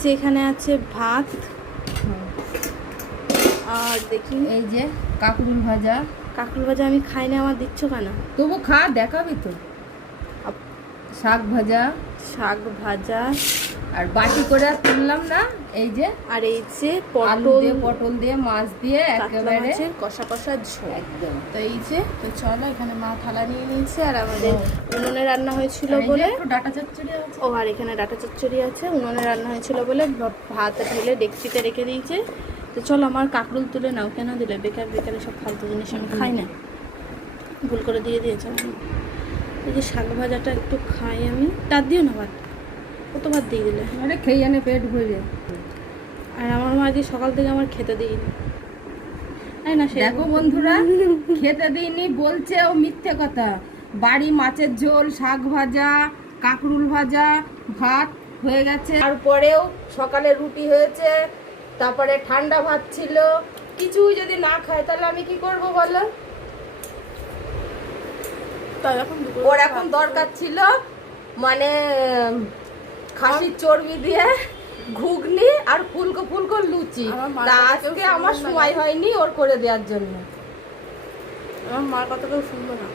যে এখানে আছে ভাত, আর দেখি এই যে কাঁকরুল ভাজা। কাঁকরুল ভাজা আমি খাই না, আমার দিচ্ছ কেন? তবু খা, দেখাবি তো। শাক ভাজা, শাক ভাজা, আর বাটি করে আর তুললাম না, এই যে। আর এই যে আলু দিয়ে, পটল দিয়ে, মাছ দিয়ে একেবারে কষা কষা ঝোল একদম। তো এই যে, তো চলো এখানে মা থালা নিয়ে নিয়েছে, আর আমাদের উনুনে রান্না হয়েছিল বলে একটু ডাটা চচ্চড়ি আছে। ও, আর এখানে ডাটা চচ্চড়ি আছে, উনুনে রান্না হয়েছিল বলে ভাত ঢেলে ডেকচিতে রেখে দিয়েছে। তো চলো আমার কাঁকরুল তুলে নাও, কেন দিলে? বেকার বেকারে সব ফালতু জিনিস আমি খাই না, ভুল করে দিয়ে দিয়েছে আমি। এই যে শাক ভাজাটা একটু খাই আমি, তার দিও না ভাত, কত ভাত দিয়ে দিলে? মানে খেয়ে আনে পেট ভরে। আর আমার মা আজকে সকাল থেকে আমার খেতে দিইনি। না দেখো বন্ধুরা, খেতে দিইনি বলছে ও, মিথ্যে কথা। বাড়ি মাছের ঝোল, শাক ভাজা, কাঁকরুল ভাজা, ভাত হয়ে গেছে। তারপরেও সকালে রুটি হয়েছে, তারপরে ঠান্ডা ভাত ছিল। কিছুই যদি না খায় তাহলে আমি কি করব বলো? ওর এখন দরকার ছিল মানে খাসির চর্বি দিয়ে ঘুগনি আর ফুলকো ফুলকো লুচি। তা আজকে আমার সময় হয়নি ওর করে দেওয়ার জন্য। আমার মার কথা কেউ শুনবো না।